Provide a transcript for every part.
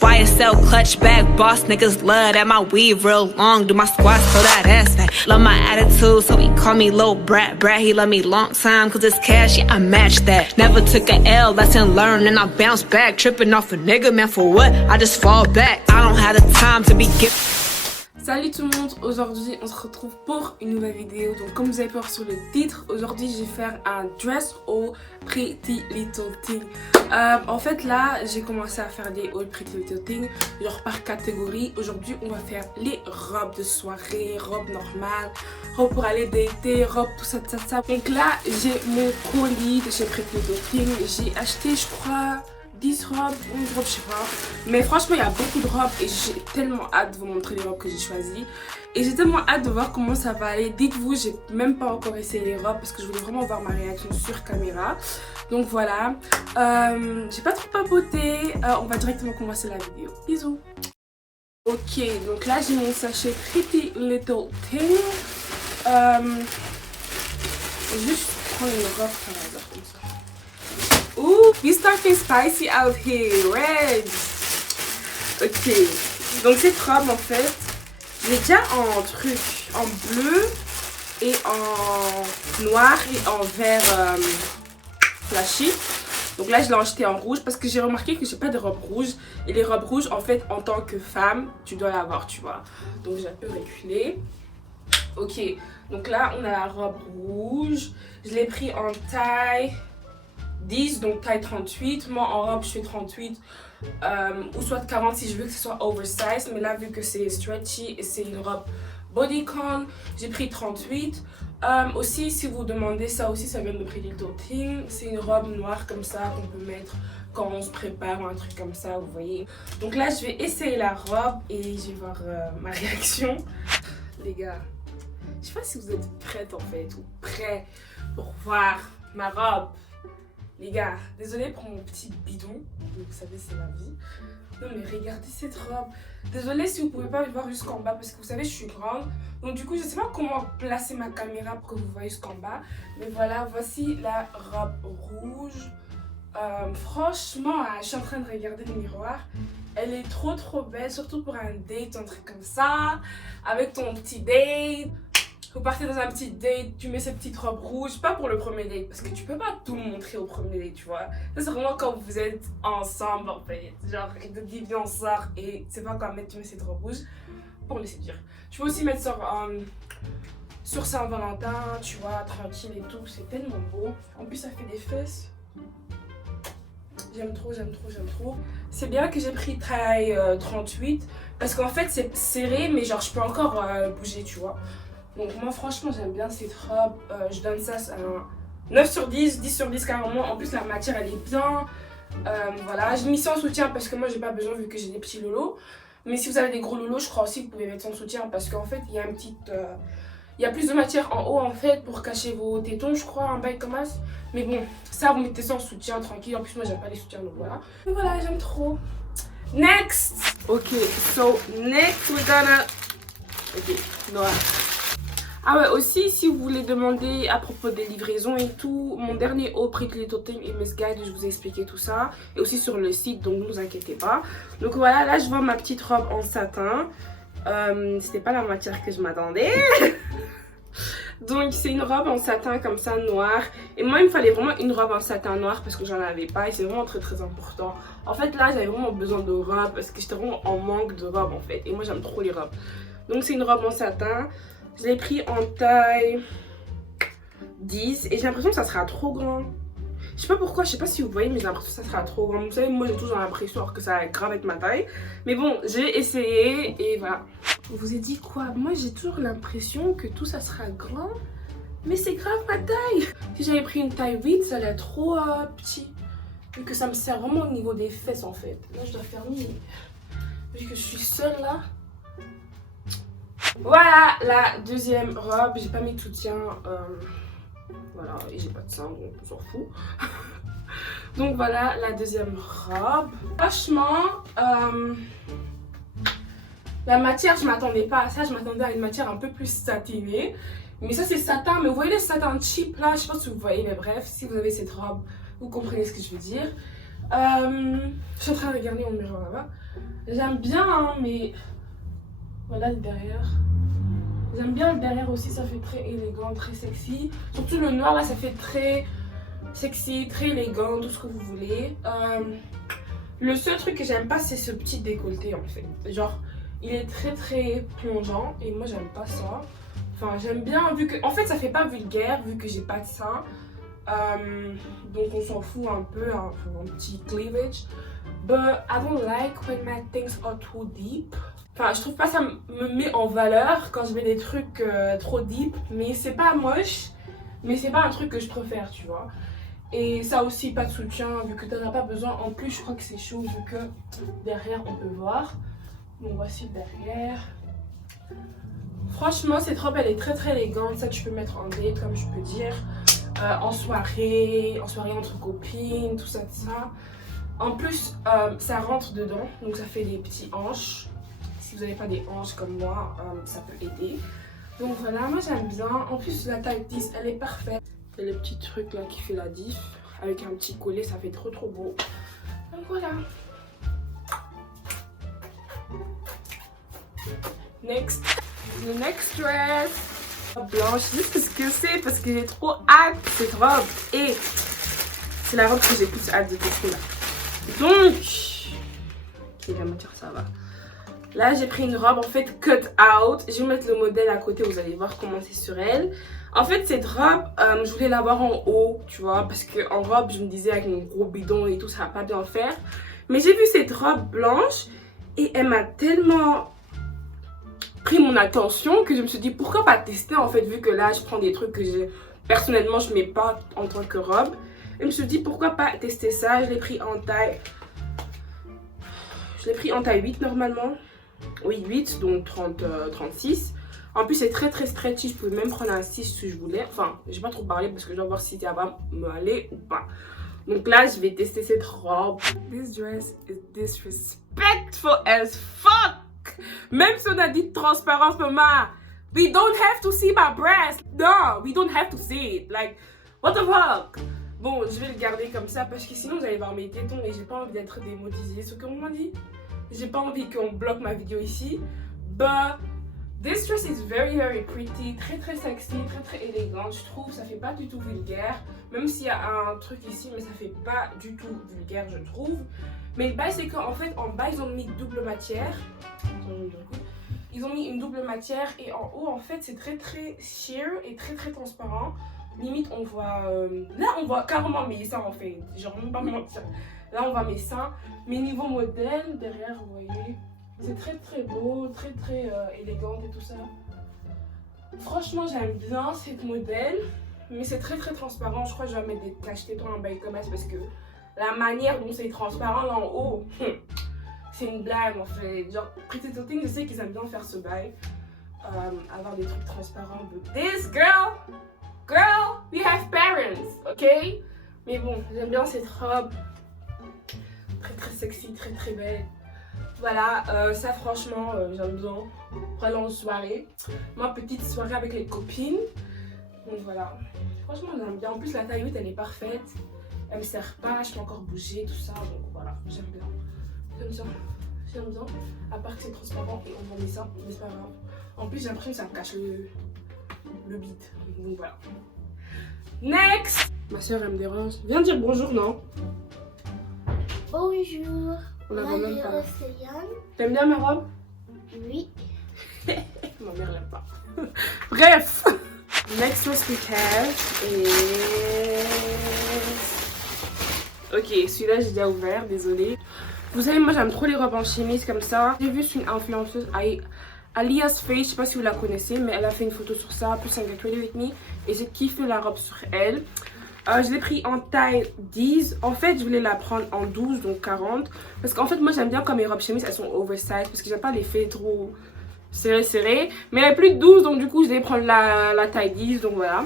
YSL clutch bag, boss niggas love that my weave real long. Do my squats so that ass fat. Love my attitude, so he call me little brat. Brat, he love me long time, cause it's cash, yeah, I match that. Never took a L, lesson learned, and I bounce back. Tripping off a nigga, man, for what? I just fall back. I don't have the time to be giving. Salut tout le monde, aujourd'hui on se retrouve pour une nouvelle vidéo. Donc comme vous avez pu voir sur le titre, aujourd'hui je vais faire un dress haul Pretty Little Thing. En fait là j'ai commencé à faire des hauls Pretty Little Thing, genre par catégorie. Aujourd'hui on va faire les robes de soirée, robes normales, robes pour aller dater, robes tout ça, tout ça, ça. Donc là j'ai mon colis de chez Pretty Little Thing. J'ai acheté je crois 10 robes, 11 robes, je sais pas. Mais franchement, il y a beaucoup de robes et j'ai tellement hâte de vous montrer les robes que j'ai choisies. Et j'ai tellement hâte de voir comment ça va aller. Dites-vous, j'ai même pas encore essayé les robes parce que je voulais vraiment voir ma réaction sur caméra. Donc voilà. J'ai pas trop papoté. On va directement commencer la vidéo. Bisous. Ok, donc là j'ai mon sachet Pretty Little Thing. Juste prendre une robe par hasard comme ça. Ooh, we starting spicy out here, red. Ok, donc cette robe en fait, j'ai déjà en truc, en bleu et en noir et en vert flashy. Donc là je l'ai acheté en rouge parce que j'ai remarqué que j'ai pas de robe rouge. Et les robes rouges en fait en tant que femme, tu dois l'avoir, tu vois. Donc j'ai un peu reculé. Ok, donc là on a la robe rouge. Je l'ai pris en taille 10, donc taille 38. Moi en robe je fais 38 ou soit 40 si je veux que ce soit oversize. Mais là vu que c'est stretchy et c'est une robe bodycon, j'ai pris 38. Aussi si vous demandez, ça aussi ça vient de Pretty Little Thing. C'est une robe noire comme ça qu'on peut mettre quand on se prépare ou un truc comme ça, vous voyez. Donc là je vais essayer la robe et je vais voir ma réaction. Les gars, je sais pas si vous êtes prêtes en fait ou prêts pour voir ma robe. Les gars, désolée pour mon petit bidon, vous savez c'est ma vie. Non mais regardez cette robe. Désolée si vous pouvez pas me voir jusqu'en bas parce que vous savez je suis grande. Donc du coup je sais pas comment placer ma caméra pour que vous voyez jusqu'en bas. Mais voilà, voici la robe rouge. Franchement, je suis en train de regarder le miroir. Elle est trop belle, surtout pour un date, un truc comme ça. Avec ton petit date. Vous partez dans un petit date, tu mets cette petite robe rouge, pas pour le premier date, parce que tu peux pas tout montrer au premier date, tu vois. Ça c'est vraiment quand vous êtes ensemble en fait, genre de dit viens on sort et c'est pas quoi mettre, tu mets cette robe rouge pour le séduire. Tu peux aussi mettre sur Saint-Valentin, tu vois, tranquille et tout, c'est tellement beau. En plus ça fait des fesses. J'aime trop. C'est bien que j'ai pris taille 38, parce qu'en fait c'est serré, mais genre je peux encore bouger, tu vois. Donc moi franchement j'aime bien cette robe, je donne ça un 9 sur 10, 10 sur 10 carrément. En plus la matière elle est bien, voilà. J'ai mis sans soutien parce que moi j'ai pas besoin vu que j'ai des petits lolos. Mais si vous avez des gros lolos je crois aussi que vous pouvez mettre sans soutien parce qu'en fait il y a une petite... il y a plus de matière en haut en fait pour cacher vos tétons je crois, un bail comme ça. Mais bon, ça vous mettez sans soutien tranquille, en plus moi j'aime pas les soutiens donc voilà. Mais voilà, j'aime trop. Next! Ok, so next we're gonna... Ok, noir. Ah ouais, aussi si vous voulez demander à propos des livraisons et tout, mon dernier haul Pretty Little Thing et Miss Guide, je vous ai expliqué tout ça. Et aussi sur le site, donc ne vous inquiétez pas. Donc voilà, là je vends ma petite robe en satin. C'était pas la matière que je m'attendais. Donc c'est une robe en satin comme ça, noire. Et moi il me fallait vraiment une robe en satin noir parce que j'en avais pas. Et c'est vraiment très important. En fait là j'avais vraiment besoin de robe parce que j'étais vraiment en manque de robe en fait. Et moi j'aime trop les robes. Donc c'est une robe en satin. Je l'ai pris en taille 10 et j'ai l'impression que ça sera trop grand. Je sais pas pourquoi, je sais pas si vous voyez, mais j'ai l'impression que ça sera trop grand. Vous savez, moi j'ai toujours l'impression que ça va grave être ma taille. Mais bon, j'ai essayé et voilà. Je vous ai dit quoi? Moi j'ai toujours l'impression que tout ça sera grand. Mais c'est grave ma taille. Si j'avais pris une taille 8, ça allait être trop petit. Vu que ça me sert vraiment au niveau des fesses en fait. Là je dois fermer. Vu que je suis seule là. Voilà la deuxième robe, j'ai pas mis de soutien, voilà, et j'ai pas de sein donc on s'en fout. Donc voilà la deuxième robe. Franchement, la matière je m'attendais pas à ça, je m'attendais à une matière un peu plus satinée. Mais ça c'est satin, mais vous voyez le satin cheap là, je sais pas si vous voyez, mais bref, si vous avez cette robe, vous comprenez ce que je veux dire. Je suis en train de regarder mon miroir là-bas. J'aime bien, hein, mais voilà le derrière. J'aime bien le derrière aussi, ça fait très élégant, très sexy. Surtout le noir là, ça fait très sexy, très élégant, tout ce que vous voulez. Le seul truc que j'aime pas, c'est ce petit décolleté en fait. Genre, il est très très plongeant et moi j'aime pas ça. Enfin, j'aime bien vu que. En fait, ça fait pas vulgaire vu que j'ai pas de sein. Donc on s'en fout un peu, un petit cleavage. But I don't like when my things are too deep. Enfin, je trouve pas ça me met en valeur quand je mets des trucs trop deep. Mais c'est pas moche, mais c'est pas un truc que je préfère, tu vois. Et ça aussi, pas de soutien, vu que t'en as pas besoin. En plus, je crois que c'est chaud, vu que derrière, on peut voir. Donc voici le derrière. Franchement, cette robe, elle est très très élégante. Ça, tu peux mettre en date, comme je peux dire. En soirée entre copines, tout ça, tout ça. En plus, ça rentre dedans, donc ça fait des petits hanches. Si vous n'avez pas des hanches comme moi, ça peut aider. Donc voilà, moi j'aime bien. En plus, la taille 10, elle est parfaite. Il y a le petit truc là qui fait la diff. Avec un petit collet, ça fait trop trop beau. Donc voilà. Next. The next dress. Blanche, juste parce que c'est, parce que j'ai trop hâte de cette robe. Et c'est la robe que j'ai plus hâte de tester là. Donc, ok, la matière ça va. Là, j'ai pris une robe en fait cut out. Je vais mettre le modèle à côté, vous allez voir comment c'est sur elle. En fait, cette robe, je voulais l'avoir en haut, tu vois, parce que en robe, je me disais avec mon gros bidon et tout, ça va pas bien faire. Mais j'ai vu cette robe blanche et elle m'a tellement pris mon attention que je me suis dit pourquoi pas tester en fait, vu que là, je prends des trucs que personnellement, je mets pas en tant que robe. Et je me suis dit pourquoi pas tester ça. Je l'ai pris en taille. Je l'ai pris en taille 8 normalement. Oui, 8, donc 36. En plus, c'est très très stretchy. Je pouvais même prendre un 6 si je voulais. Enfin, j'ai pas trop parlé parce que je dois voir si ça va me aller ou pas. Donc là, je vais tester cette robe. This dress is disrespectful as fuck. Même si on a dit transparence, maman. We don't have to see my breast. No, we don't have to see it. Like, what the fuck? Bon, je vais le garder comme ça parce que sinon vous allez voir mes tétons et j'ai pas envie d'être démonétisée. Ce qu'on m'a dit. J'ai pas envie qu'on bloque ma vidéo ici. But this dress is very very pretty. Très très sexy, très très élégante. Je trouve ça fait pas du tout vulgaire. Même s'il y a un truc ici, mais ça fait pas du tout vulgaire, je trouve. Mais le bail c'est qu'en fait en bas ils ont mis double matière. Ils ont mis une double matière et en haut en fait c'est très très sheer et très très transparent. Limite on voit, là on voit carrément mes seins en fait, genre même pas mentir. Là on voit mes seins, mais niveau modèle derrière vous voyez, c'est très très beau, très très élégante et tout ça. Franchement j'aime bien cette modèle, mais c'est très très transparent. Je crois que je vais mettre des caches tétons en bail comme ça parce que la manière dont c'est transparent là en haut, c'est une blague en fait. Genre Pretty Little Thing, je sais qu'ils aiment bien faire ce bail, avoir des trucs transparents. But this girl, we have parents, ok? Mais bon, j'aime bien cette robe. Très très sexy, très très belle. Voilà, ça franchement, j'aime bien. Voilà en soirée. Ma petite soirée avec les copines. Donc voilà. Franchement, j'aime bien. En plus, la taille 8, elle est parfaite. Elle me sert pas, je peux encore bouger, tout ça. Donc voilà, j'aime bien. J'aime bien. À part que c'est transparent et on voit mes seins, mais c'est pas grave. En plus, j'ai l'impression que ça me cache le bide. Donc voilà. Next! Ma soeur, elle me dérange. Viens dire bonjour, non? Bonjour. On la voit même pas. Océane. T'aimes bien ma robe? Oui. Ma mère l'aime pas. Bref! Next dress we have is... Ok, celui-là j'ai déjà ouvert, désolée. Vous savez, moi j'aime trop les robes en chemise comme ça. J'ai vu sur une influenceuse, Alias Face, je sais pas si vous la connaissez, mais elle a fait une photo sur ça, plus un Get Ready With Me. Et j'ai kiffé la robe sur elle. Je l'ai pris en taille 10. En fait, je voulais la prendre en 12, donc 40. Parce qu'en fait, moi j'aime bien quand mes robes chemises elles sont oversize. Parce que j'aime pas l'effet trop serré. Mais elle est plus de 12, donc du coup, je vais prendre la taille 10. Donc voilà.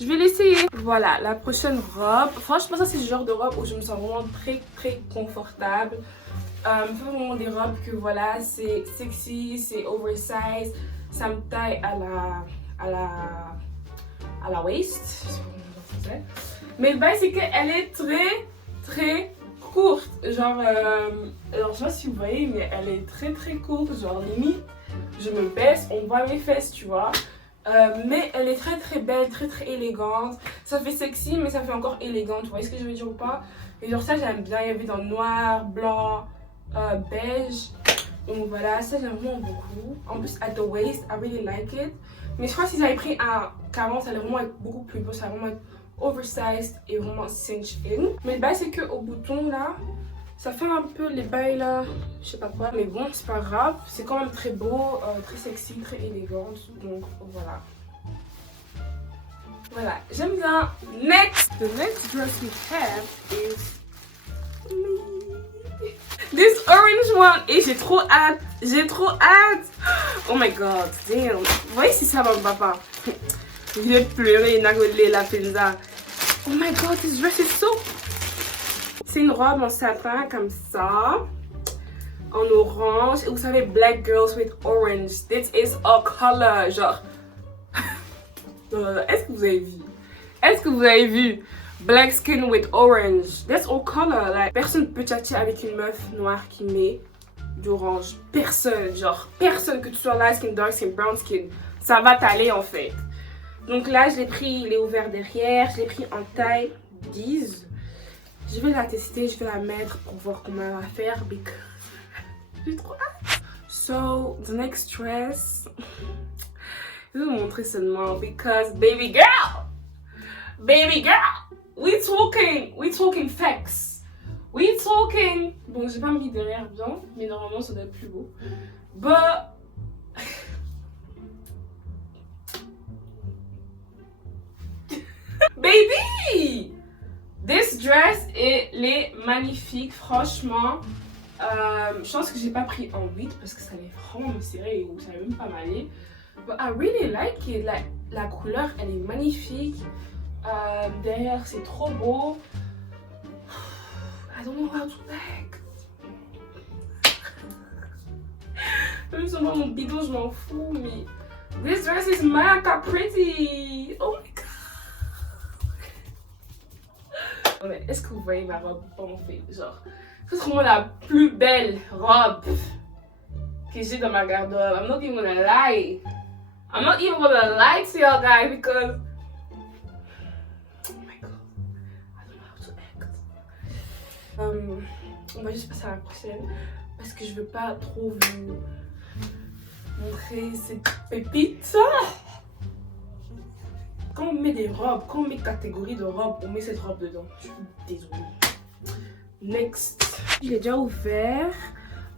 Je vais l'essayer. Voilà, la prochaine robe. Franchement, ça c'est le genre de robe où je me sens vraiment très très confortable. Pas vraiment des robes que voilà, c'est sexy, c'est oversize. Ça me taille à la waist. Mais le bail c'est qu'elle est très très courte. Genre, alors je sais pas si vous voyez, mais elle est très très courte. Genre, limite, je me baisse, on voit mes fesses, tu vois. Mais elle est très très belle, très très élégante. Ça fait sexy, mais ça fait encore élégante. Vous voyez ce que je veux dire ou pas? Et genre, ça, j'aime bien. Il y avait dans noir, blanc, beige. Donc voilà, ça, j'aime vraiment beaucoup. En plus, at the waist, I really like it. Mais je crois que s'ils avaient pris un 40, ça allait vraiment être beaucoup plus beau. Ça allait vraiment être oversized et vraiment cinch in. Mais le bail, c'est qu'au bouton là, ça fait un peu les bails là, je sais pas quoi. Mais bon, c'est pas grave. C'est quand même très beau, très sexy, très élégante. Donc voilà. Voilà, j'aime bien. Next! The next dress we have is me. This orange one. Et j'ai trop hâte. J'ai trop hâte. Oh my god, damn. Vous voyez si ça va papa? Je vais pleurer, nagoler la pizza. Oh my god, this dress is so... C'est une robe en satin comme ça. En orange. Et vous savez, black girls with orange. This is a color. Genre... Est-ce que vous avez vu? Est-ce que vous avez vu? Black skin with orange. That's all color. Like, personne peut tchatcher avec une meuf noire qui met d'orange. Personne. Genre, personne, que tu sois light skin, dark skin, brown skin. Ça va t'aller en fait. Donc là, je l'ai pris, il est ouvert derrière. Je l'ai pris en taille 10. Je vais la tester, je vais la mettre pour voir comment elle va faire. Because j'ai trop hâte. So, the next dress. Je vais vous montrer seulement. Because, baby girl. Baby girl. We talking facts. We talking. Bon, j'ai pas mis derrière bien, mais normalement ça doit être plus beau. But. Baby! This dress, elle est magnifique, franchement. Je pense que j'ai pas pris en 8 parce que ça allait vraiment me serrer ou ça allait même pas m'aller. But I really like it. La couleur, elle est magnifique. Derrière, c'est trop beau. I don't know how to act. Même si moi, mon bidon, je m'en fous, mais... This dress is mega pretty. Oh my god. Est-ce que vous voyez ma robe en fait? Genre, c'est vraiment la plus belle robe que j'ai dans ma garde-robe. I'm not even gonna lie. I'm not even gonna lie to y'all guys because... Oh my god. I don't know how to act. On va juste passer à la prochaine parce que je veux pas trop vous montrer cette pépite. Quand on met des robes, quand on met catégorie de robes, on met cette robe dedans. Je suis désolée. Next. Je l'ai déjà ouvert.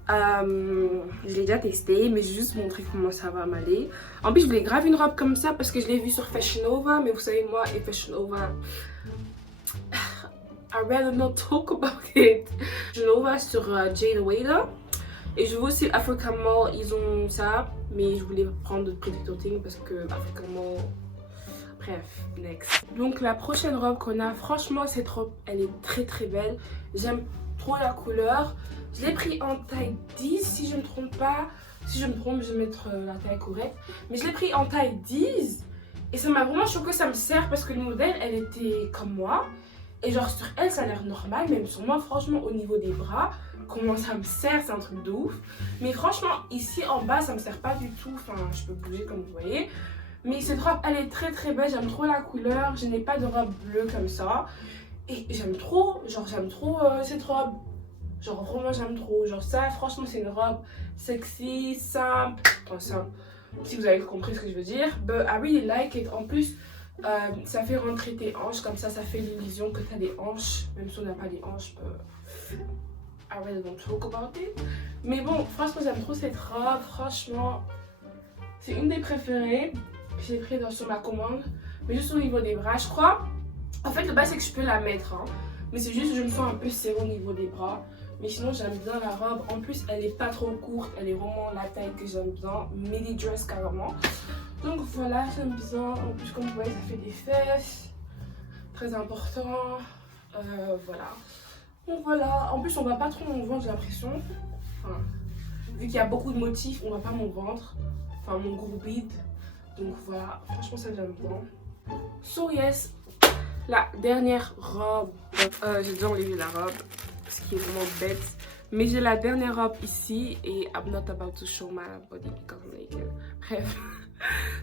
Je l'ai déjà testé, mais je vais juste montrer comment ça va m'aller. En plus, je voulais grave une robe comme ça parce que je l'ai vue sur Fashion Nova. Mais vous savez, moi et Fashion Nova, I'd rather not talk about it. Fashion Nova sur Jade Waiter. Et je vois aussi Africa Mall, ils ont ça. Mais je voulais prendre de Predictor Thing parce que Africa Mall... Bref, next. Donc la prochaine robe qu'on a, franchement cette robe elle est très très belle. J'aime trop la couleur. Je l'ai pris en taille 10 si je ne me trompe pas. Si je me trompe, je vais mettre la taille correcte. Mais je l'ai pris en taille 10 et ça m'a vraiment choqué, ça me sert parce que le modèle elle était comme moi. Et genre sur elle ça a l'air normal, même sur moi franchement au niveau des bras, comment ça me sert, c'est un truc de ouf. Mais franchement ici en bas ça me sert pas du tout, enfin je peux bouger comme vous voyez. Mais cette robe, elle est très très belle, j'aime trop la couleur, je n'ai pas de robe bleue comme ça. Et j'aime trop, genre j'aime trop cette robe. Genre vraiment j'aime trop, genre ça franchement c'est une robe sexy, simple. Enfin simple, si vous avez compris ce que je veux dire. But I really like it, en plus ça fait rentrer tes hanches, comme ça fait l'illusion que tu as des hanches. Même si on n'a pas des hanches, I really don't talk about it. Mais bon, franchement j'aime trop cette robe, franchement c'est une des préférées. J'ai pris sur ma commande, mais juste au niveau des bras, je crois. En fait, le bas c'est que je peux la mettre, hein. Mais c'est juste que je me sens un peu serrée au niveau des bras. Mais sinon, j'aime bien la robe. En plus, elle est pas trop courte, elle est vraiment la taille que j'aime bien. Mini dress carrément. Donc voilà, j'aime bien. En plus, comme vous voyez, ça fait des fesses. Très important. Voilà. Donc voilà. En plus, on va pas trop mon ventre, j'ai l'impression. Enfin, vu qu'il y a beaucoup de motifs, on va pas mon ventre. Enfin, mon gros bide. Donc voilà, franchement ça j'aime bien. So yes, la dernière robe. J'ai déjà enlevé la robe. ce qui est vraiment bête. Mais j'ai la dernière robe ici et I'm not about to show my body because I'm naked. Bref.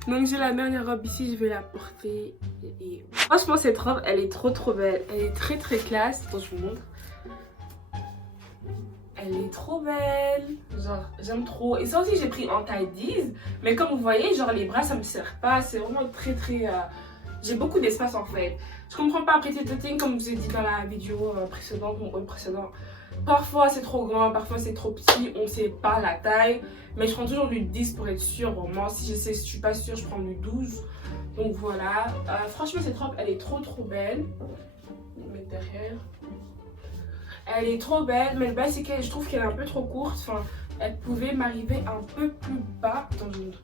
Donc j'ai la dernière robe ici, je vais la porter. Et franchement cette robe, elle est trop belle. Elle est très classe. Attends, je vous montre. Elle est trop belle. Genre, j'aime trop. Et ça aussi, j'ai pris en taille 10. Mais comme vous voyez, genre les bras, ça me sert pas. C'est vraiment très... J'ai beaucoup d'espace en fait. Je comprends pas après Tete, comme je vous ai dit dans la vidéo précédente, mon haul précédent. Parfois c'est trop grand, parfois c'est trop petit, on sait pas la taille. Mais je prends toujours du 10 pour être sûre. Vraiment, si je suis pas sûre, je prends du 12. Donc voilà. Franchement, cette robe, elle est trop belle. Je vais mettre derrière. Elle est trop belle, mais le bas c'est que je trouve qu'elle est un peu trop courte. Enfin, elle pouvait m'arriver un peu plus bas. Attends, je montre.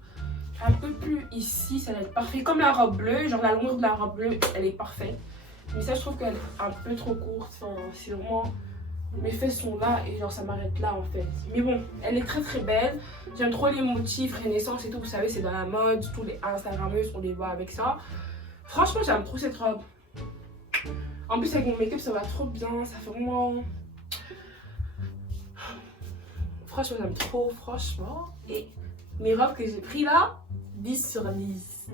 Un peu plus ici, ça va être parfait. Comme la robe bleue, genre la longueur de la robe bleue, elle est parfaite. Mais ça, je trouve qu'elle est un peu trop courte. Enfin, c'est vraiment... Mes fesses sont là et genre ça m'arrête là en fait. Mais bon, elle est très belle. J'aime trop les motifs Renaissance et tout. Vous savez, c'est dans la mode. Tous les Instagrammeuses, on les voit avec ça. Franchement, j'aime trop cette robe. En plus, avec mon make-up, ça va trop bien. Ça fait vraiment... Franchement, j'aime trop. Franchement. Et mes robes que j'ai pris là, 10 sur 10.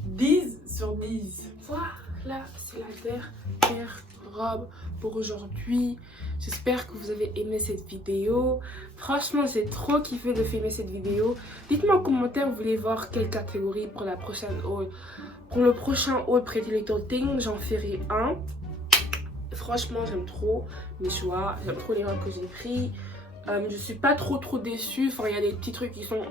10 sur 10. Voilà, c'est la dernière robe pour aujourd'hui. J'espère que vous avez aimé cette vidéo. Franchement, j'ai trop kiffé de filmer cette vidéo. Dites-moi en commentaire, vous voulez voir quelle catégorie pour la prochaine haul. Pour le prochain haul Pretty Little Thing, j'en ferai un. Franchement, j'aime trop mes choix. J'aime trop les robes que j'ai pris. Je suis pas trop déçue. Enfin, il y a des petits trucs qui sont...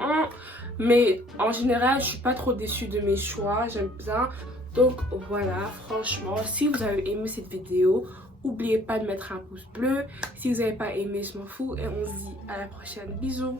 mais en général, je suis pas trop déçue de mes choix. J'aime bien. Donc voilà, franchement, si vous avez aimé cette vidéo, n'oubliez pas de mettre un pouce bleu. Si vous n'avez pas aimé, je m'en fous. Et on se dit à la prochaine. Bisous.